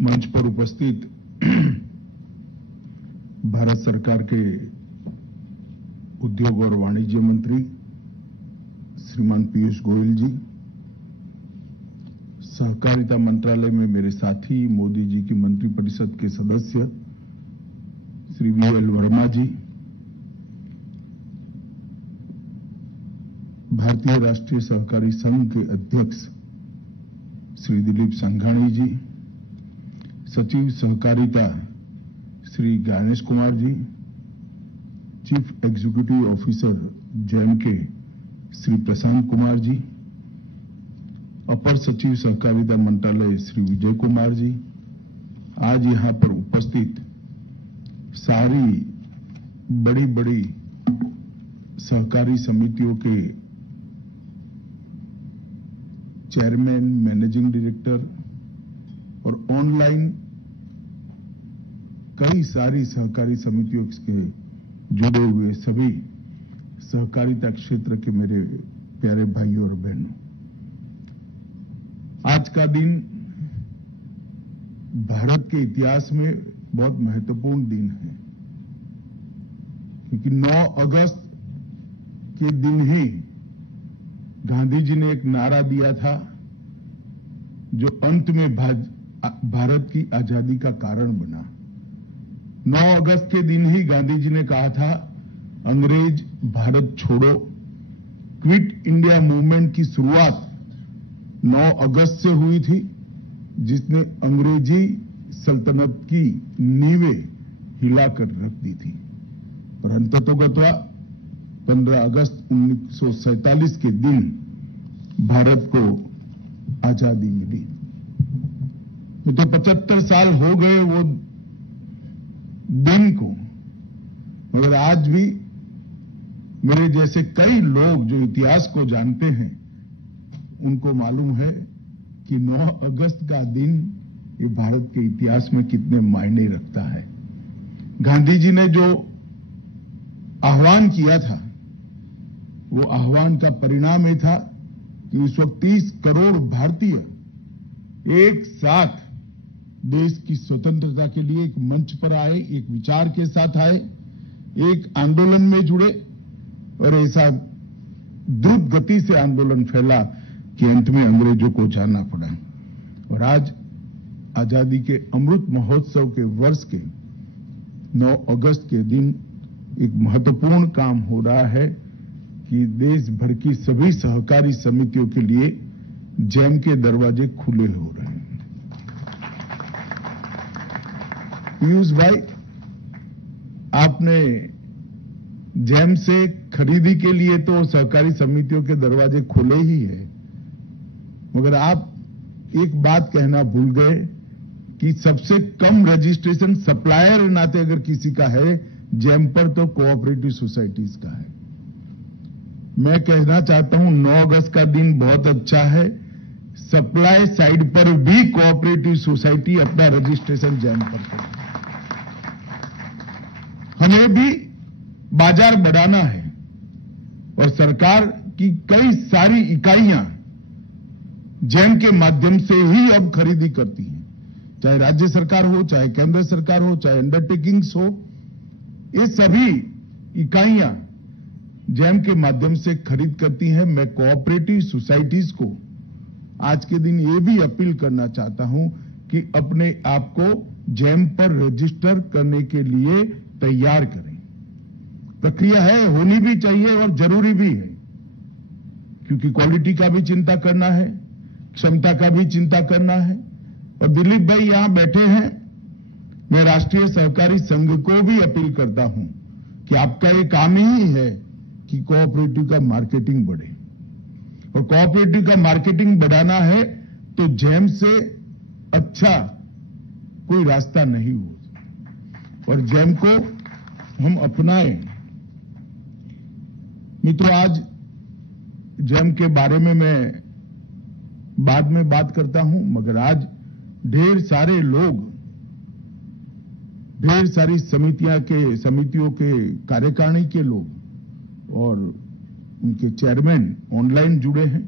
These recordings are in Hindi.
मंच पर उपस्थित भारत सरकार के उद्योग और वाणिज्य मंत्री श्रीमान पीयूष गोयल जी, सहकारिता मंत्रालय में मेरे साथी मोदी जी की मंत्रिपरिषद के सदस्य श्री वीएल वर्मा जी, भारतीय राष्ट्रीय सहकारी संघ के अध्यक्ष श्री दिलीप संघाणी जी, सचिव सहकारिता Shri Ganesh Kumar ji, chief executive officer jam के श्री प्रशांत कुमार जी, अपर सचिव सहकारिता मंत्रालय श्री विजय कुमार जी, आज यहां पर उपस्थित सारी बड़ी बड़ी सहकारी समितियों के चेयरमैन, मैनेजिंग डायरेक्टर और ऑनलाइन कई सारी सहकारी समितियों के जुड़े हुए सभी सहकारिता क्षेत्र के मेरे प्यारे भाइयों और बहनों, आज का दिन भारत के इतिहास में बहुत महत्वपूर्ण दिन है, क्योंकि 9 अगस्त के दिन ही गांधी जी ने एक नारा दिया था जो अंत में भारत की आजादी का कारण बना। 9 अगस्त के दिन ही गांधी जी ने कहा था, अंग्रेज भारत छोड़ो। क्विट इंडिया मूवमेंट की शुरुआत 9 अगस्त से हुई थी, जिसने अंग्रेजी सल्तनत की नींवें हिलाकर रख दी थी और अंततोगत्वा 15 अगस्त 1947 के दिन भारत को आजादी मिली। तो 75 साल हो गए वो दिन को, मगर आज भी मेरे जैसे कई लोग जो इतिहास को जानते हैं उनको मालूम है कि 9 अगस्त का दिन ये भारत के इतिहास में कितने मायने रखता है। गांधी जी ने जो आह्वान किया था, वो आह्वान का परिणाम ये था कि उस वक्त 30 करोड़ भारतीय एक साथ देश की स्वतंत्रता के लिए एक मंच पर आए, एक विचार के साथ आए, एक आंदोलन में जुड़े और ऐसा द्रुत गति से आंदोलन फैला कि अंत में अंग्रेजों को जाना पड़ा। और आज आजादी के अमृत महोत्सव के वर्ष के 9 अगस्त के दिन एक महत्वपूर्ण काम हो रहा है कि देश भर की सभी सहकारी समितियों के लिए जैम के दरवाजे खुले हो रहे हैं। पीयूष भाई, आपने जैम से खरीदी के लिए तो सहकारी समितियों के दरवाजे खोले ही है, मगर आप एक बात कहना भूल गए कि सबसे कम रजिस्ट्रेशन सप्लायर नाते अगर किसी का है जैम पर तो कोऑपरेटिव सोसाइटीज का है। मैं कहना चाहता हूं 9 अगस्त का दिन बहुत अच्छा है, सप्लाई साइड पर भी कोऑपरेटिव सोसाइटी अपना रजिस्ट्रेशन जैम पर करे। हमें भी बाजार बढ़ाना है और सरकार की कई सारी इकाइयां जैम के माध्यम से ही अब खरीदी करती हैं, चाहे राज्य सरकार हो, चाहे केंद्र सरकार हो, चाहे अंडरटेकिंग्स हो, ये सभी इकाइयां जैम के माध्यम से खरीद करती हैं। मैं कोऑपरेटिव सोसाइटीज को आज के दिन ये भी अपील करना चाहता हूं कि अपने आप को जैम पर रजिस्टर करने के लिए तैयार करें। प्रक्रिया है, होनी भी चाहिए और जरूरी भी है, क्योंकि क्वालिटी का भी चिंता करना है, क्षमता का भी चिंता करना है। और दिलीप भाई यहां बैठे हैं, मैं राष्ट्रीय सहकारी संघ को भी अपील करता हूं कि आपका ये काम ही है कि कोऑपरेटिव का मार्केटिंग बढ़े, और कोऑपरेटिव का मार्केटिंग बढ़ाना है तो जैम से अच्छा कोई रास्ता नहीं हो, और जैम को हम अपनाएं। मित्रों, आज जैम के बारे में मैं बाद में बात करता हूं, मगर आज ढेर सारे लोग, ढेर सारी समितियों के कार्यकारिणी के लोग और उनके चेयरमैन ऑनलाइन जुड़े हैं।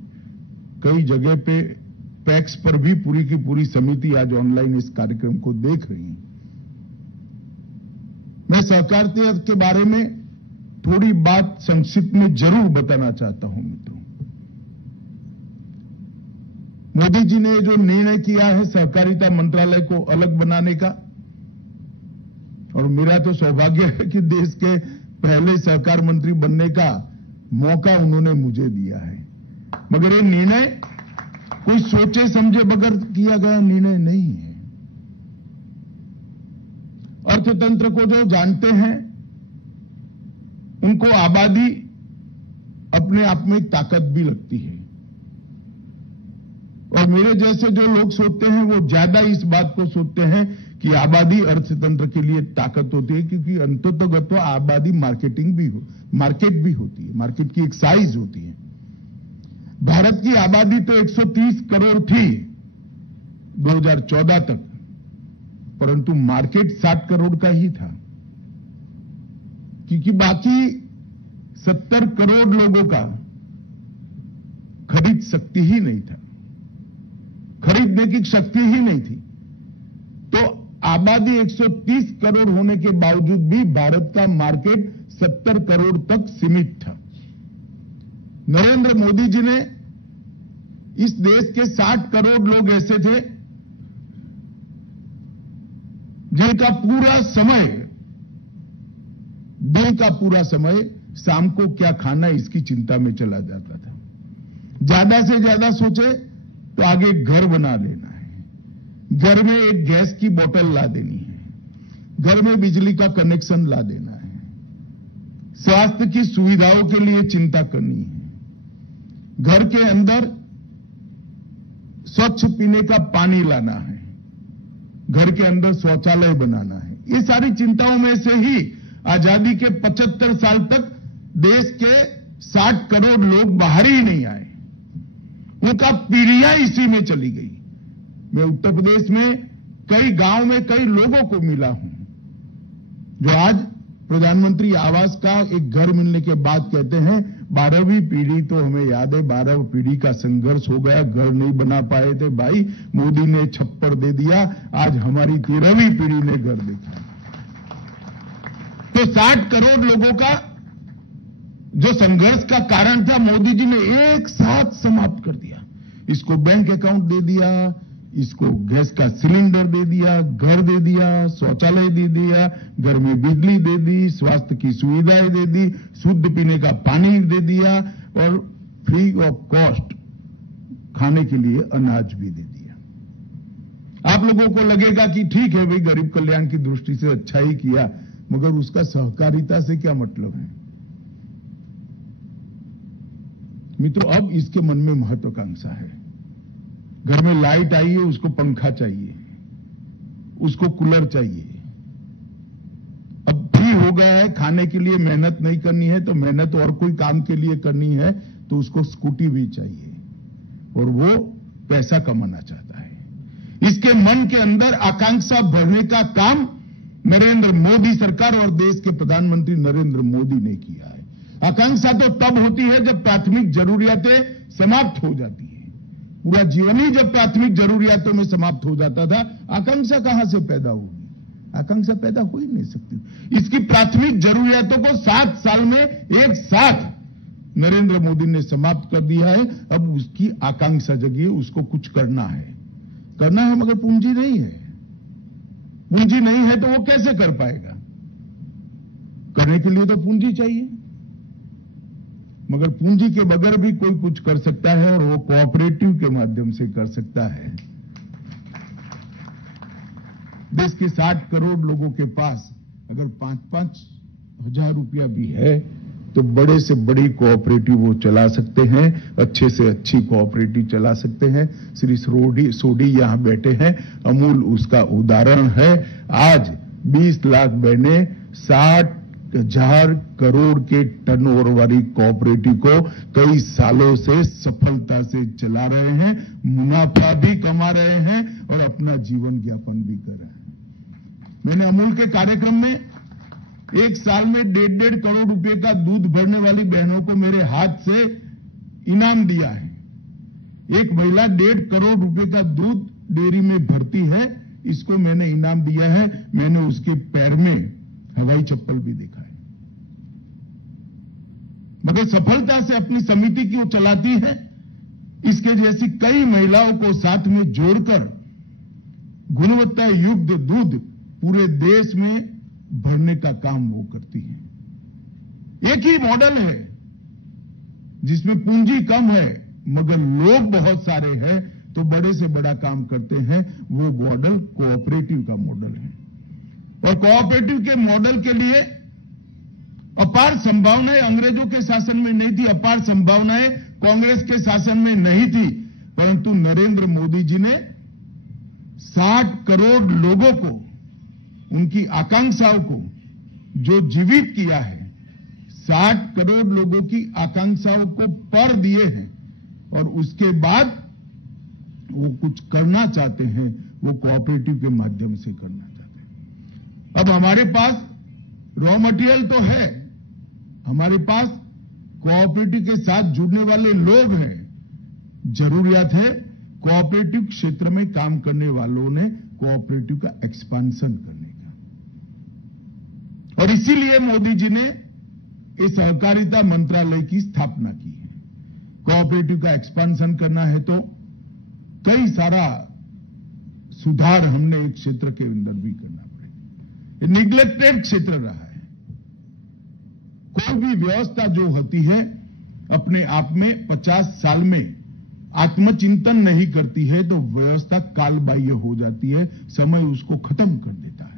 कई जगह पे पैक्स पर भी पूरी की पूरी समिति आज ऑनलाइन इस कार्यक्रम को देख रही है। मैं सहकारिता के बारे में थोड़ी बात संक्षिप्त में जरूर बताना चाहता हूं मित्रों। मोदी जी ने जो निर्णय किया है सहकारिता मंत्रालय को अलग बनाने का, और मेरा तो सौभाग्य है कि देश के पहले सहकार मंत्री बनने का मौका उन्होंने मुझे दिया है। मगर ये निर्णय कोई सोचे समझे बगैर किया गया निर्णय नहीं है। अर्थतंत्र को जो जानते हैं उनको आबादी अपने आप में एक ताकत भी लगती है, और मेरे जैसे जो लोग सोचते हैं वो ज्यादा इस बात को सोचते हैं कि आबादी अर्थतंत्र के लिए ताकत होती है, क्योंकि अंततोगत्वा आबादी मार्केट भी होती है, मार्केट की एक साइज होती है। भारत की आबादी तो 130 करोड़ थी 2014 तक, परंतु मार्केट 60 करोड़ का ही था, क्योंकि बाकी 70 करोड़ लोगों का खरीद शक्ति ही नहीं था, खरीदने की शक्ति ही नहीं थी। तो आबादी 130 करोड़ होने के बावजूद भी भारत का मार्केट 70 करोड़ तक सीमित था। नरेंद्र मोदी जी ने इस देश के 60 करोड़ लोग ऐसे थे जिनका पूरा समय, दिन का पूरा समय शाम को क्या खाना इसकी चिंता में चला जाता था। ज्यादा से ज्यादा सोचे तो आगे घर बना लेना है, घर में एक गैस की बोतल ला देनी है, घर में बिजली का कनेक्शन ला देना है, स्वास्थ्य की सुविधाओं के लिए चिंता करनी है, घर के अंदर स्वच्छ पीने का पानी लाना है, घर के अंदर शौचालय बनाना है। ये सारी चिंताओं में से ही आजादी के 75 साल तक देश के 60 करोड़ लोग बाहर ही नहीं आए, उनका पीढ़ियां इसी में चली गई। मैं उत्तर प्रदेश में कई गांव में कई लोगों को मिला हूं जो आज प्रधानमंत्री आवास का एक घर मिलने के बाद कहते हैं 12वीं पीढ़ी तो हमें याद है, 12 पीढ़ी का संघर्ष हो गया, घर नहीं बना पाए थे भाई, मोदी ने छप्पर दे दिया, आज हमारी 13वीं पीढ़ी ने घर देखा। तो 60 करोड़ लोगों का जो संघर्ष का कारण था मोदी जी ने एक साथ समाप्त कर दिया। इसको बैंक अकाउंट दे दिया, इसको गैस का सिलेंडर दे दिया, घर दे दिया, शौचालय दे दिया, घर में बिजली दे दी, स्वास्थ्य की सुविधाएं दे दी, शुद्ध पीने का पानी दे दिया, और फ्री ऑफ कॉस्ट खाने के लिए अनाज भी दे दिया। आप लोगों को लगेगा कि ठीक है भाई, गरीब कल्याण की दृष्टि से अच्छा ही किया, मगर उसका सहकारिता से क्या मतलब है? मित्रों, अब इसके मन में महत्वाकांक्षा है। घर में लाइट आई है, उसको पंखा चाहिए, उसको कूलर चाहिए। अब फ्री हो गया है, खाने के लिए मेहनत नहीं करनी है, तो मेहनत और कोई काम के लिए करनी है तो उसको स्कूटी भी चाहिए, और वो पैसा कमाना चाहता है। इसके मन के अंदर आकांक्षा भरने का काम नरेंद्र मोदी सरकार और देश के प्रधानमंत्री नरेंद्र मोदी ने किया है। आकांक्षा तो तब होती है जब प्राथमिक जरूरियातें समाप्त हो जाती है। पूरा जीवन ही जब प्राथमिक जरूरियातों में समाप्त हो जाता था, आकांक्षा कहां से पैदा होगी? आकांक्षा पैदा हो ही नहीं सकती। इसकी प्राथमिक जरूरियातों को 7 साल में एक साथ नरेंद्र मोदी ने समाप्त कर दिया है। अब उसकी आकांक्षा जगी है, उसको कुछ करना है, मगर पूंजी नहीं है। पूंजी नहीं है तो वो कैसे कर पाएगा? करने के लिए तो पूंजी चाहिए, मगर पूंजी के बगैर भी कोई कुछ कर सकता है, और वो कोऑपरेटिव के माध्यम से कर सकता है। देश के 60 करोड़ लोगों के पास अगर 5-5 हजार रुपया भी है तो बड़े से बड़ी कोऑपरेटिव वो चला सकते हैं, अच्छे से अच्छी कोऑपरेटिव चला सकते हैं। श्री सोडी यहां बैठे हैं, अमूल उसका उदाहरण है। आज 20 लाख बहनें 60,000 करोड़ के टर्नओवर वाली कोऑपरेटिव को कई सालों से सफलता से चला रहे हैं, मुनाफा भी कमा रहे हैं और अपना जीवन यापन भी कर रहे हैं। मैंने अमूल के कार्यक्रम में एक साल में 1.5 करोड़ रुपए का दूध भरने वाली बहनों को मेरे हाथ से इनाम दिया है। एक महिला 1.5 करोड़ रुपए का दूध डेयरी में भरती है, इसको मैंने इनाम दिया है। मैंने उसके पैर में हवाई चप्पल भी देखा है, मगर सफलता से अपनी समिति की वो चलाती है। इसके जैसी कई महिलाओं को साथ में जोड़कर गुणवत्ता युक्त दूध पूरे देश में भरने का काम वो करती है। एक ही मॉडल है जिसमें पूंजी कम है मगर लोग बहुत सारे हैं, तो बड़े से बड़ा काम करते हैं। वो मॉडल कोऑपरेटिव का मॉडल है, और कोऑपरेटिव के मॉडल के लिए अपार संभावनाएं अंग्रेजों के शासन में नहीं थी, अपार संभावनाएं कांग्रेस के शासन में नहीं थी, परंतु नरेंद्र मोदी जी ने 60 करोड़ लोगों को, उनकी आकांक्षाओं को जो जीवित किया है, 60 करोड़ लोगों की आकांक्षाओं को पर दिए हैं, और उसके बाद वो कुछ करना चाहते हैं, वो कोऑपरेटिव के माध्यम से करना चाहते हैं। अब हमारे पास रॉ मटेरियल तो है, हमारे पास कोऑपरेटिव के साथ जुड़ने वाले लोग हैं, जरूरियात है कोऑपरेटिव क्षेत्र में काम करने वालों ने कोऑपरेटिव का एक्सपांशन करने का। और इसीलिए मोदी जी ने इस सहकारिता मंत्रालय की स्थापना की है। कोऑपरेटिव का एक्सपांशन करना है तो कई सारा सुधार हमने एक क्षेत्र के अंदर भी करना पड़ेगा। निग्लेक्टेड क्षेत्र रहा है। कोई भी व्यवस्था जो होती है अपने आप में 50 साल में आत्मचिंतन नहीं करती है तो व्यवस्था कालबाह्य हो जाती है, समय उसको खत्म कर देता है।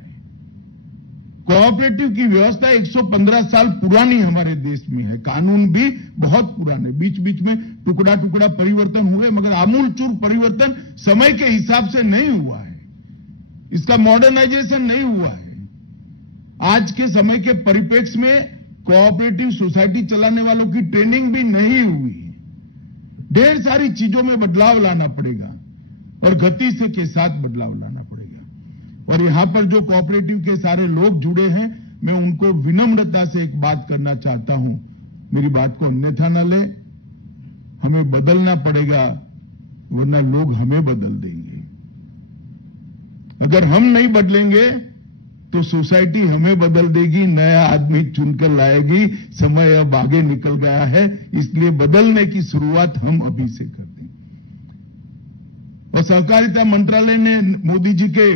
कोऑपरेटिव की व्यवस्था 115 साल पुरानी हमारे देश में है, कानून भी बहुत पुराने, बीच बीच में टुकड़ा टुकड़ा परिवर्तन हुए, मगर आमूलचूर परिवर्तन समय के हिसाब से नहीं हुआ है, इसका मॉडर्नाइजेशन नहीं हुआ है। आज के समय के परिप्रेक्ष्य में कोऑपरेटिव सोसाइटी चलाने वालों की ट्रेनिंग भी नहीं हुई। ढेर सारी चीजों में बदलाव लाना पड़ेगा और गति से के साथ बदलाव लाना पड़ेगा। और यहां पर जो कोऑपरेटिव के सारे लोग जुड़े हैं, मैं उनको विनम्रता से एक बात करना चाहता हूं, मेरी बात को अन्यथा न ले, हमें बदलना पड़ेगा वरना लोग हमें बदल देंगे। अगर हम नहीं बदलेंगे तो सोसाइटी हमें बदल देगी, नया आदमी चुनकर लाएगी। समय अब आगे निकल गया है, इसलिए बदलने की शुरुआत हम अभी से कर दें। और सहकारिता मंत्रालय ने मोदी जी के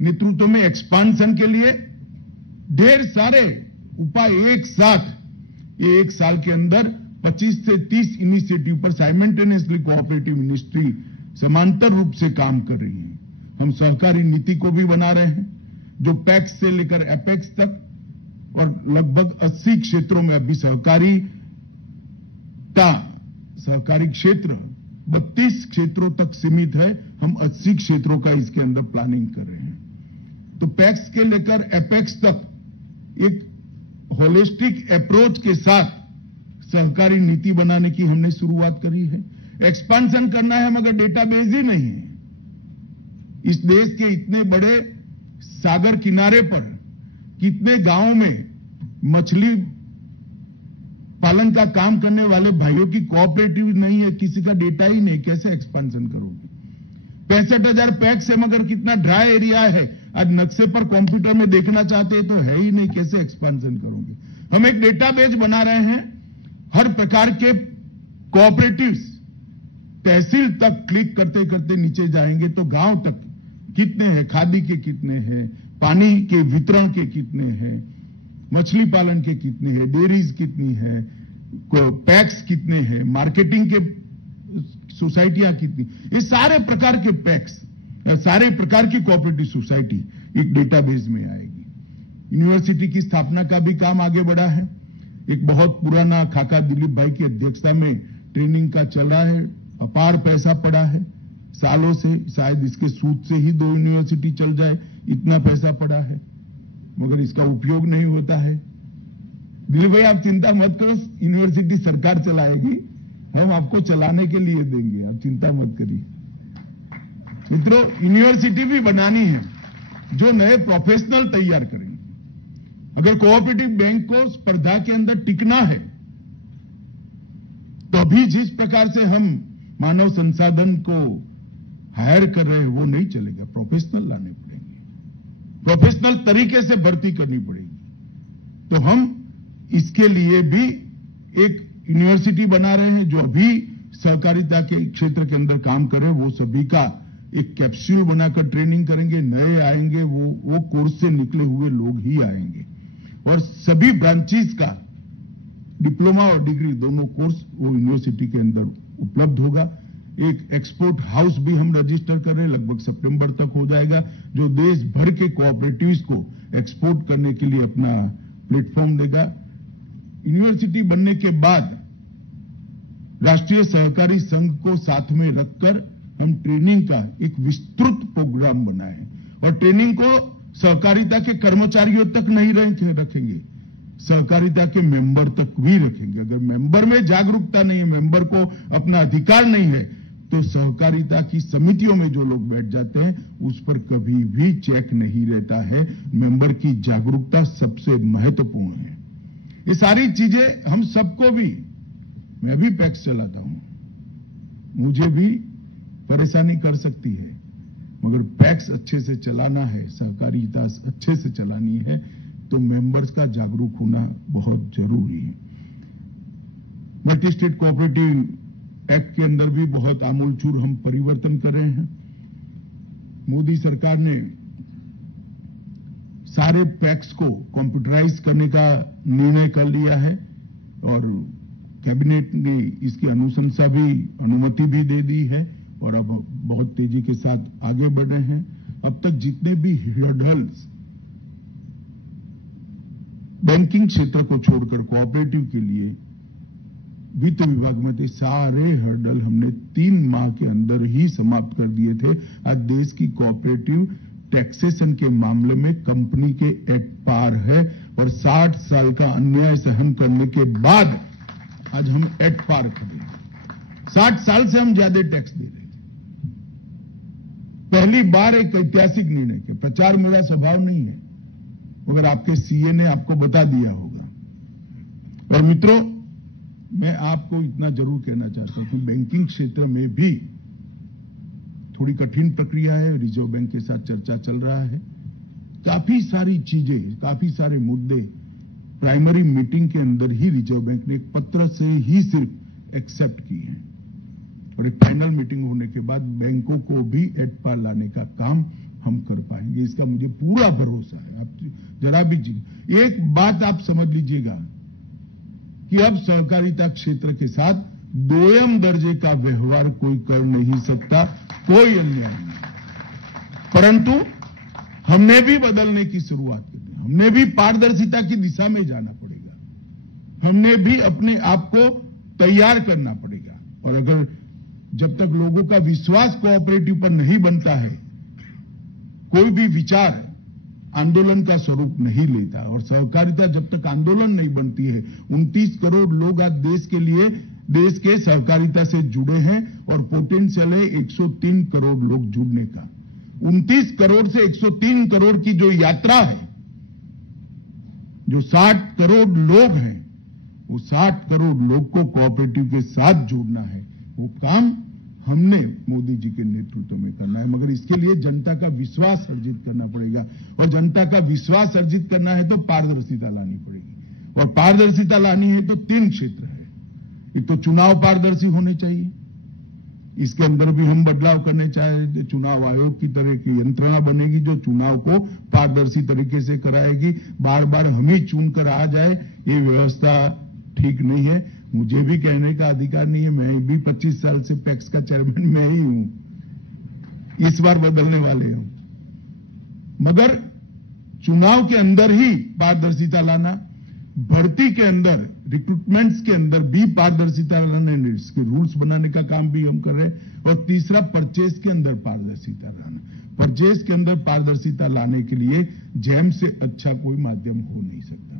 नेतृत्व में एक्सपांशन के लिए ढेर सारे उपाय एक साथ, ये एक साल के अंदर 25 से 30 इनिशिएटिव पर साइमल्टेनियसली कोऑपरेटिव मिनिस्ट्री समांतर रूप से काम कर रही है। हम सहकारी नीति को भी बना रहे हैं, जो पैक्स से लेकर एपेक्स तक, और लगभग 80 क्षेत्रों में अभी सहकारी क्षेत्र 32 क्षेत्रों तक सीमित है, हम 80 क्षेत्रों का इसके अंदर प्लानिंग कर रहे हैं। तो पैक्स के लेकर एपेक्स तक एक होलिस्टिक अप्रोच के साथ सहकारी नीति बनाने की हमने शुरुआत करी है। एक्सपांशन करना है मगर डेटाबेस ही नहीं है। इस देश के इतने बड़े सागर किनारे पर कितने गांवों में मछली पालन का काम करने वाले भाइयों की कोऑपरेटिव नहीं है, किसी का डेटा ही नहीं, कैसे एक्सपांशन करोगे? 65,000 पैक्स है मगर कितना ड्राई एरिया है, आज नक्शे पर कंप्यूटर में देखना चाहते हैं तो है ही नहीं, कैसे एक्सपांशन करोगे? हम एक डेटाबेस बना रहे हैं, हर प्रकार के कोऑपरेटिव्स तहसील तक क्लिक करते करते नीचे जाएंगे तो गांव तक कितने हैं, खादी के कितने हैं, पानी के वितरण के कितने हैं, मछली पालन के कितने हैं, डेयरीज कितनी है, पैक्स कितने हैं, मार्केटिंग के सोसाइटियां कितनी, ये सारे प्रकार के पैक्स, सारे प्रकार की कोऑपरेटिव सोसाइटी एक डेटाबेस में आएगी। यूनिवर्सिटी की स्थापना का भी काम आगे बढ़ा है। एक बहुत पुराना खाका दिलीप भाई की अध्यक्षता में ट्रेनिंग का चल रहा है, अपार पैसा पड़ा है सालों से, शायद इसके सूद से ही 2 यूनिवर्सिटी चल जाए, इतना पैसा पड़ा है मगर इसका उपयोग नहीं होता है। दिलीप भाई आप चिंता मत करो, यूनिवर्सिटी सरकार चलाएगी, हम आपको चलाने के लिए देंगे, आप चिंता मत करिए। मित्रों, यूनिवर्सिटी भी बनानी है जो नए प्रोफेशनल तैयार करेंगे। अगर कोऑपरेटिव बैंक को स्पर्धा के अंदर टिकना है तो अभी जिस प्रकार से हम मानव संसाधन को हायर कर रहे हैं वो नहीं चलेगा, प्रोफेशनल लाने पड़ेंगे, प्रोफेशनल तरीके से भर्ती करनी पड़ेगी। तो हम इसके लिए भी एक यूनिवर्सिटी बना रहे हैं जो अभी सहकारिता के क्षेत्र के अंदर काम करे, वो सभी का एक कैप्सूल बनाकर ट्रेनिंग करेंगे। नए आएंगे वो कोर्स से निकले हुए लोग ही आएंगे और सभी ब्रांचेस का डिप्लोमा और डिग्री दोनों कोर्स वो यूनिवर्सिटी के अंदर उपलब्ध होगा। एक एक्सपोर्ट हाउस भी हम रजिस्टर कर रहे हैं, लगभग सितंबर तक हो जाएगा, जो देश भर के कोऑपरेटिव्स को एक्सपोर्ट करने के लिए अपना प्लेटफॉर्म देगा। यूनिवर्सिटी बनने के बाद राष्ट्रीय सहकारी संघ को साथ में रखकर हम ट्रेनिंग का एक विस्तृत प्रोग्राम बनाए और ट्रेनिंग को सहकारिता के कर्मचारियों तक नहीं रखेंगे, सहकारिता के मेंबर तक भी रखेंगे। अगर मेंबर में जागरूकता नहीं है, मेंबर को अपना अधिकार नहीं है, तो सहकारिता की समितियों में जो लोग बैठ जाते हैं उस पर कभी भी चेक नहीं रहता है। मेंबर की जागरूकता सबसे महत्वपूर्ण है। ये सारी चीजें हम सबको भी, मैं भी पैक्स चलाता हूं, मुझे भी परेशानी कर सकती है, मगर पैक्स अच्छे से चलाना है, सहकारिता अच्छे से चलानी है तो मेंबर्स का जागरूक होना बहुत जरूरी है। मल्टी स्टेट कोऑपरेटिव एक्ट के अंदर भी बहुत आमूलचूल हम परिवर्तन कर रहे हैं। मोदी सरकार ने सारे पैक्स को कंप्यूटराइज करने का निर्णय कर लिया है और कैबिनेट ने इसकी अनुशंसा भी, अनुमति भी दे दी है और अब बहुत तेजी के साथ आगे बढ़ रहे हैं। अब तक जितने भी हर्डल्स बैंकिंग क्षेत्र को छोड़कर कोऑपरेटिव के लिए वित्त विभाग में थे, सारे हर्डल हमने 3 माह के अंदर ही समाप्त कर दिए थे। आज देश की कोऑपरेटिव टैक्सेशन के मामले में कंपनी के एट पार है और 60 साल का अन्याय सहन करने के बाद आज हम एट पार खड़े हैं। 60 साल से हम ज्यादा टैक्स दे रहे थे। पहली बार एक ऐतिहासिक निर्णय के, प्रचार मेरा स्वभाव नहीं है, मगर आपके सीए ने आपको बता दिया होगा। और मित्रों, मैं आपको इतना जरूर कहना चाहता हूं कि बैंकिंग क्षेत्र में भी थोड़ी कठिन प्रक्रिया है। रिजर्व बैंक के साथ चर्चा चल रहा है। काफी सारी चीजें, काफी सारे मुद्दे प्राइमरी मीटिंग के अंदर ही रिजर्व बैंक ने एक पत्र से ही सिर्फ एक्सेप्ट किए हैं और एक फाइनल मीटिंग होने के बाद बैंकों को भी एट पार लाने का काम हम कर पाएंगे, इसका मुझे पूरा भरोसा है। आप जरा भी एक बात आप समझ लीजिएगा कि अब सहकारिता क्षेत्र के साथ दोयम दर्जे का व्यवहार कोई कर नहीं सकता, कोई अन्याय नहीं। परंतु हमने भी बदलने की शुरुआत करनी है, हमने भी पारदर्शिता की दिशा में जाना पड़ेगा, हमने भी अपने आप को तैयार करना पड़ेगा। और अगर जब तक लोगों का विश्वास कोऑपरेटिव पर नहीं बनता है, कोई भी विचार आंदोलन का स्वरूप नहीं लेता और सहकारिता जब तक आंदोलन नहीं बनती है। 29 करोड़ लोग आज देश के लिए, देश के सहकारिता से जुड़े हैं और पोटेंशियल है 103 करोड़ लोग जुड़ने का। 29 करोड़ से 103 करोड़ की जो यात्रा है, जो 60 करोड़ लोग हैं, वो 60 करोड़ लोग को कोऑपरेटिव के साथ जोड़ना है। वो काम हमने मोदी जी के नेतृत्व में करना है, मगर इसके लिए जनता का विश्वास अर्जित करना पड़ेगा और जनता का विश्वास अर्जित करना है तो पारदर्शिता लानी पड़ेगी। और पारदर्शिता लानी है तो 3 क्षेत्र है। एक तो चुनाव पारदर्शी होने चाहिए, इसके अंदर भी हम बदलाव करने चाहिए। चुनाव आयोग की तरह की यंत्रणा बनेगी जो चुनाव को पारदर्शी तरीके से कराएगी। बार बार हम ही चुनकर आ जाए, ये व्यवस्था ठीक नहीं है। मुझे भी कहने का अधिकार नहीं है, मैं भी 25 साल से पैक्स का चेयरमैन मैं ही हूं, इस बार बदलने वाले हूं। मगर चुनाव के अंदर ही पारदर्शिता लाना, भर्ती के अंदर, रिक्रूटमेंट्स के अंदर भी पारदर्शिता लाना, इसके रूल्स बनाने का काम भी हम कर रहे हैं। और तीसरा, परचेज के अंदर पारदर्शिता लाना। परचेज के अंदर पारदर्शिता लाने के लिए जैम से अच्छा कोई माध्यम हो नहीं सकता।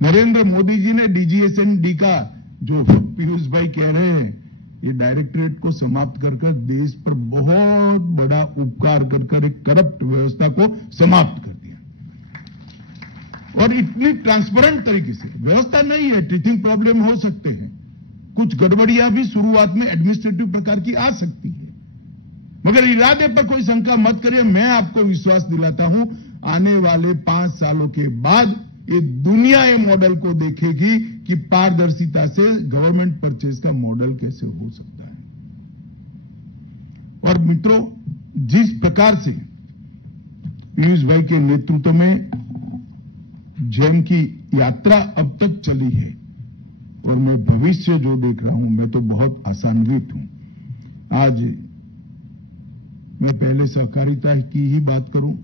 नरेंद्र मोदी जी ने डीजीएसएनडी का, जो पीयूष भाई कह रहे हैं, ये डायरेक्टरेट को समाप्त कर देश पर बहुत बड़ा उपकार कर एक करप्ट व्यवस्था को समाप्त कर दिया। और इतनी ट्रांसपेरेंट तरीके से, व्यवस्था नहीं है, टीचिंग प्रॉब्लम हो सकते हैं, कुछ गड़बड़ियां भी शुरुआत में एडमिनिस्ट्रेटिव प्रकार की आ सकती है, मगर इरादे पर कोई शंका मत करिए। मैं आपको विश्वास दिलाता हूं, आने वाले 5 सालों के बाद ये दुनिया ये मॉडल को देखेगी कि पारदर्शिता से गवर्नमेंट परचेज का मॉडल कैसे हो सकता है। और मित्रों, जिस प्रकार से पीयूष भाई के नेतृत्व में जेम की यात्रा अब तक चली है और मैं भविष्य जो देख रहा हूं, मैं तो बहुत आशान्वित हूं। आज मैं पहले सहकारिता की ही बात करूं,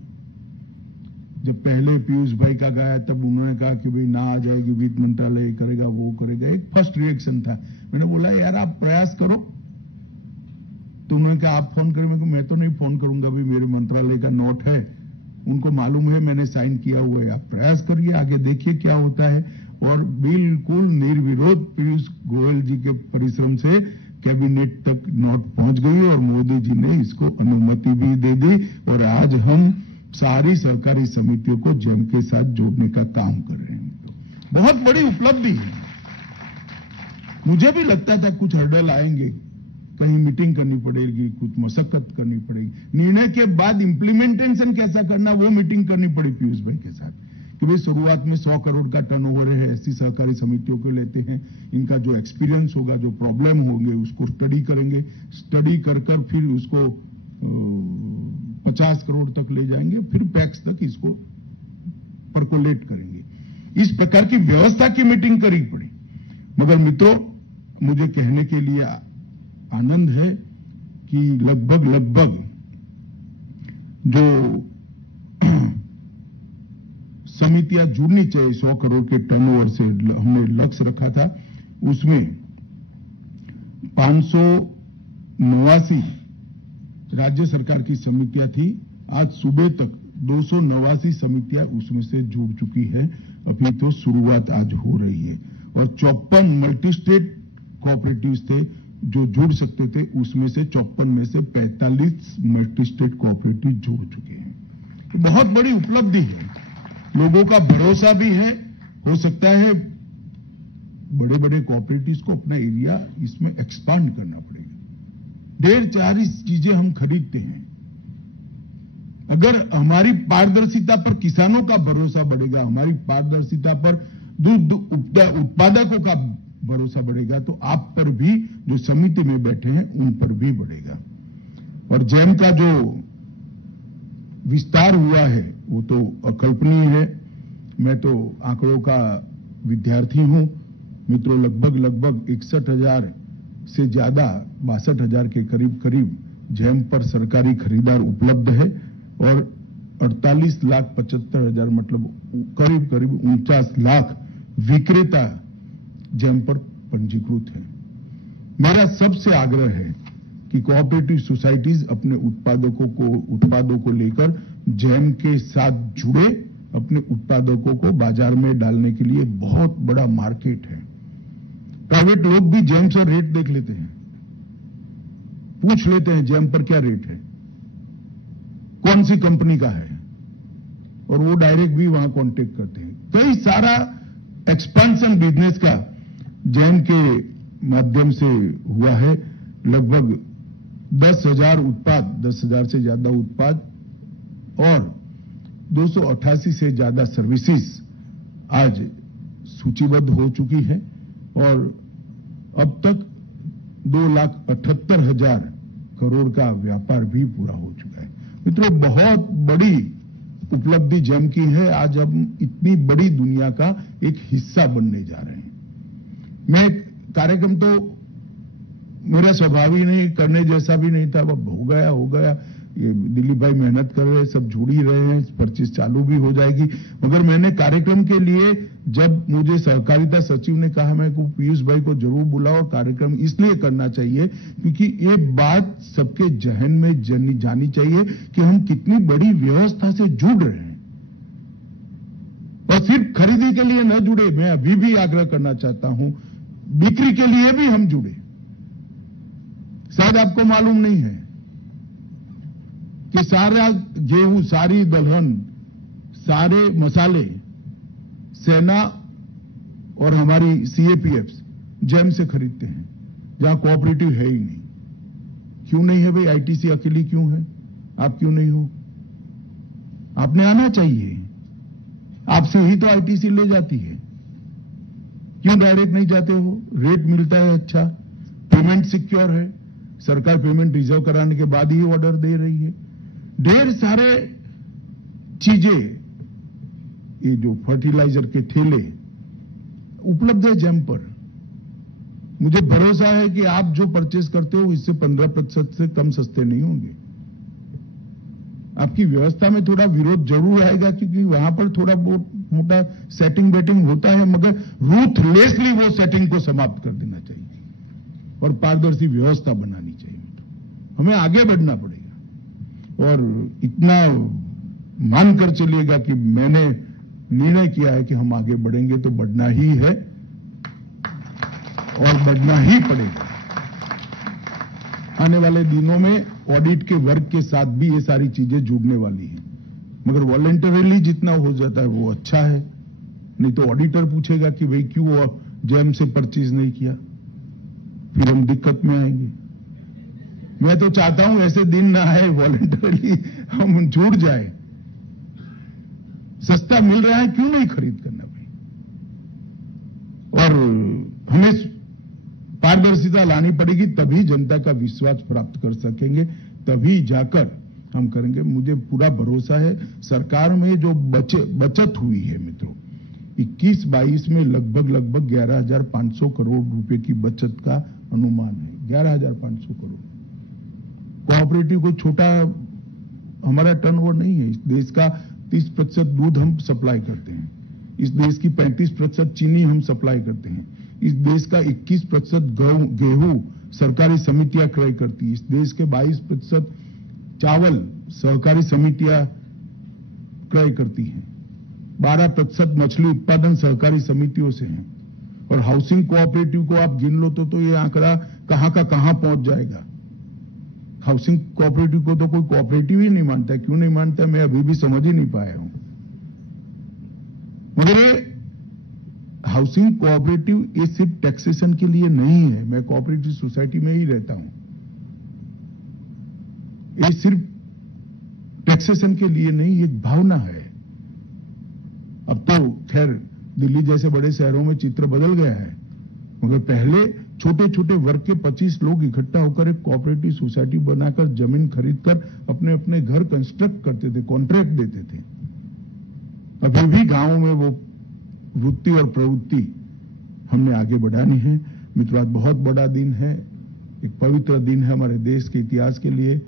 जब पहले पीयूष भाई का गया तब उन्होंने कहा कि भाई ना आ जाएगी, वित्त मंत्रालय करेगा, वो करेगा। एक फर्स्ट रिएक्शन था, मैंने बोला यार आप प्रयास करो, तो उन्होंने कहा आप फोन करें। मैं तो नहीं फोन करूंगा, भी मेरे मंत्रालय का नोट है, उनको मालूम है मैंने साइन किया हुआ है, आप प्रयास करिए, आगे देखिए क्या होता है। और बिल्कुल निर्विरोध पीयूष गोयल जी के परिश्रम से कैबिनेट तक नोट पहुंच गई और मोदी जी ने इसको अनुमति भी दे दी और आज हम सारी सहकारी समितियों को जेम के साथ जोड़ने का काम कर रहे हैं। बहुत बड़ी उपलब्धि है। मुझे भी लगता था कुछ हर्डल आएंगे, कहीं मीटिंग करनी पड़ेगी, कुछ मशक्कत करनी पड़ेगी। निर्णय के बाद इंप्लीमेंटेशन कैसा करना, वो मीटिंग करनी पड़ी पीयूष भाई के साथ कि भाई शुरुआत में 100 करोड़ का टर्नओवर है, ऐसी सहकारी समितियों को लेते हैं, इनका जो एक्सपीरियंस होगा, जो प्रॉब्लम होंगे उसको स्टडी करेंगे, स्टडी कर फिर उसको 50 करोड़ तक ले जाएंगे, फिर पैक्स तक इसको परकोलेट करेंगे। इस प्रकार की व्यवस्था की मीटिंग करी पड़ी। मगर मित्रों, मुझे कहने के लिए आनंद है कि लगभग जो समितियां जुड़नी चाहिए 100 करोड़ के टर्नओवर से हमने लक्ष्य रखा था, उसमें 589 राज्य सरकार की समितियां थी। आज सुबह तक 289 समितियां उसमें से जुड़ चुकी है। अभी तो शुरुआत आज हो रही है और 54 मल्टी स्टेट कोऑपरेटिव्स थे जो जुड़ सकते थे, उसमें से 54 में से 45 मल्टी स्टेट कोऑपरेटिव जुड़ चुके हैं। तो बहुत बड़ी उपलब्धि है, लोगों का भरोसा भी है। हो सकता है बड़े बड़े कोऑपरेटिव्स को अपना एरिया इसमें एक्सपांड करना पड़ेगा। ढेर सारी चीजें हम खरीदते हैं, अगर हमारी पारदर्शिता पर किसानों का भरोसा बढ़ेगा, हमारी पारदर्शिता पर दूध उत्पादकों का भरोसा बढ़ेगा, तो आप पर भी जो समिति में बैठे हैं उन पर भी बढ़ेगा। और जेम का जो विस्तार हुआ है वो तो अकल्पनीय है। मैं तो आंकड़ों का विद्यार्थी हूं मित्रों, लगभग 61,000 से ज्यादा 62,000 के करीब जेम पर सरकारी खरीदार उपलब्ध है और 48,75,000 मतलब करीब 49 लाख विक्रेता जेम पर पंजीकृत है। मेरा सबसे आग्रह है कि कोऑपरेटिव सोसाइटीज अपने उत्पादों को लेकर जेम के साथ जुड़े, अपने उत्पादकों को बाजार में डालने के लिए बहुत बड़ा मार्केट है। प्राइवेट लोग भी जेम से रेट देख लेते हैं, पूछ लेते हैं जेम पर क्या रेट है, कौन सी कंपनी का है, और वो डायरेक्ट भी वहां कांटेक्ट करते हैं। कई सारा एक्सपेंशन बिजनेस का जेम के माध्यम से हुआ है। लगभग 10,000 से ज्यादा उत्पाद और 288 से ज्यादा सर्विसेज आज सूचीबद्ध हो चुकी है और अब तक 2,78,000 करोड़ का व्यापार भी पूरा हो चुका है। मित्रों, बहुत बड़ी उपलब्धि जेम की है। आज हम इतनी बड़ी दुनिया का एक हिस्सा बनने जा रहे हैं। मैं कार्यक्रम तो मेरा स्वभाव ही नहीं, करने जैसा भी नहीं था, अब हो गया। ये दिलीप भाई मेहनत कर रहे हैं, सब जुड़ ही रहे हैं, परचेज चालू भी हो जाएगी। मगर मैंने कार्यक्रम के लिए जब मुझे सहकारिता सचिव ने कहा मैं को पीयूष भाई को जरूर बुलाओ, कार्यक्रम इसलिए करना चाहिए क्योंकि ये बात सबके जहन में जानी चाहिए कि हम कितनी बड़ी व्यवस्था से जुड़ रहे हैं और सिर्फ खरीदी के लिए न जुड़े। मैं अभी भी आग्रह करना चाहता हूं, बिक्री के लिए भी हम जुड़े। शायद आपको मालूम नहीं है कि सारा गेहूं, सारी दलहन, सारे मसाले सेना और हमारी सीएपीएफ जैम से खरीदते हैं, जहां कोऑपरेटिव है ही नहीं। क्यों नहीं है भाई? आईटीसी अकेली क्यों है? आप क्यों नहीं हो? आपने आना चाहिए। आपसे ही तो आईटीसी ले जाती है। क्यों डायरेक्ट नहीं जाते हो? रेट मिलता है अच्छा, पेमेंट सिक्योर है, सरकार पेमेंट रिजर्व कराने के बाद ही ऑर्डर दे रही है। ढेर सारे चीजें, ये जो फर्टिलाइजर के थैले उपलब्ध है जैम पर। मुझे भरोसा है कि आप जो परचेस करते हो इससे 15% से कम सस्ते नहीं होंगे। आपकी व्यवस्था में थोड़ा विरोध जरूर आएगा, क्योंकि वहां पर थोड़ा बहुत मोटा सेटिंग बेटिंग होता है, मगर रूथलेसली वो सेटिंग को समाप्त कर देना चाहिए और पारदर्शी व्यवस्था बनानी चाहिए। हमें आगे बढ़ना पड़ेगा और इतना मानकर चलिएगा कि मैंने निर्णय किया है कि हम आगे बढ़ेंगे तो बढ़ना ही है और बढ़ना ही पड़ेगा। आने वाले दिनों में ऑडिट के वर्क के साथ भी ये सारी चीजें जुड़ने वाली हैं, मगर वॉलंटरीली जितना हो जाता है वो अच्छा है। नहीं तो ऑडिटर पूछेगा कि भाई क्यों जैम से परचेज नहीं किया, फिर हम दिक्कत में आएंगे। मैं तो चाहता हूं ऐसे दिन ना आए, वॉलंटरीली हम जुड़ जाए। सस्ता मिल रहा है, क्यों नहीं खरीद करना भाई? और हमें पारदर्शिता लानी पड़ेगी, तभी जनता का विश्वास प्राप्त कर सकेंगे, तभी जाकर हम करेंगे। मुझे पूरा भरोसा है सरकार में जो बचत हुई है मित्रों, 21-22 में लगभग 11,500 करोड़ रुपए की बचत का अनुमान है। 11,500 करोड़। कोऑपरेटिव को छोटा हमारा टर्नओवर नहीं है। इस देश का 30% दूध हम सप्लाई करते हैं, इस देश की 35% चीनी हम सप्लाई करते हैं, इस देश का 21% गेहूं सरकारी समितियां क्रय करती है, इस देश के 22% चावल सहकारी समितियां क्रय करती हैं, 12% मछली उत्पादन सहकारी समितियों से है। और हाउसिंग कोऑपरेटिव को आप गिन लो तो ये आंकड़ा कहां का कहां पहुंच जाएगा। हाउसिंग कोऑपरेटिव को तो कोई कोऑपरेटिव ही नहीं मानता। क्यों नहीं मानता, मैं अभी भी समझ ही नहीं पाया हूं। मगर हाउसिंग कोऑपरेटिव ये सिर्फ टैक्सेशन के लिए नहीं है। मैं कोऑपरेटिव सोसाइटी में ही रहता हूं। ये सिर्फ टैक्सेशन के लिए नहीं, एक भावना है। अब तो खैर दिल्ली जैसे बड़े शहरों में चित्र बदल गया है, मगर पहले छोटे छोटे वर्ग के 25 लोग इकट्ठा होकर एक कोऑपरेटिव सोसाइटी बनाकर जमीन खरीदकर अपने अपने घर कंस्ट्रक्ट करते थे, कॉन्ट्रैक्ट देते थे। अभी भी गांवों में वो वृत्ति और प्रवृत्ति हमने आगे बढ़ानी है। मित्रों, आज बहुत बड़ा दिन है, एक पवित्र दिन है हमारे देश के इतिहास के लिए।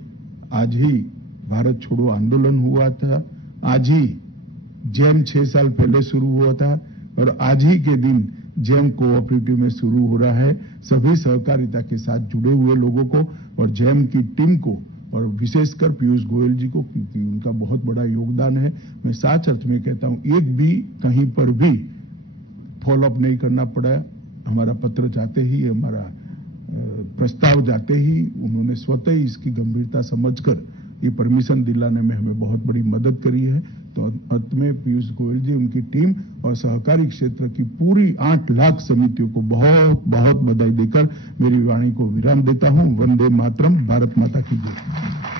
आज ही भारत छोड़ो आंदोलन हुआ था, आज ही जैम 6 साल पहले शुरू हुआ था और आज ही के दिन जैम कोऑपरेटिव में शुरू हो रहा है। सभी सहकारिता के साथ जुड़े हुए लोगों को और जैम की टीम को और विशेषकर पीयूष गोयल जी को, क्योंकि उनका बहुत बड़ा योगदान है। मैं सच अर्थ में कहता हूं, एक भी कहीं पर भी फॉलोअप नहीं करना पड़ा। हमारा पत्र जाते ही, हमारा प्रस्ताव जाते ही उन्होंने स्वतः ही इसकी गंभीरता समझकर ये परमिशन दिलाने में हमें बहुत बड़ी मदद करी है। तो अंत में पीयूष गोयल जी, उनकी टीम और सहकारी क्षेत्र की पूरी 8 लाख समितियों को बहुत बहुत बधाई देकर मेरी वाणी को विराम देता हूं। वंदे मातरम। भारत माता की जय।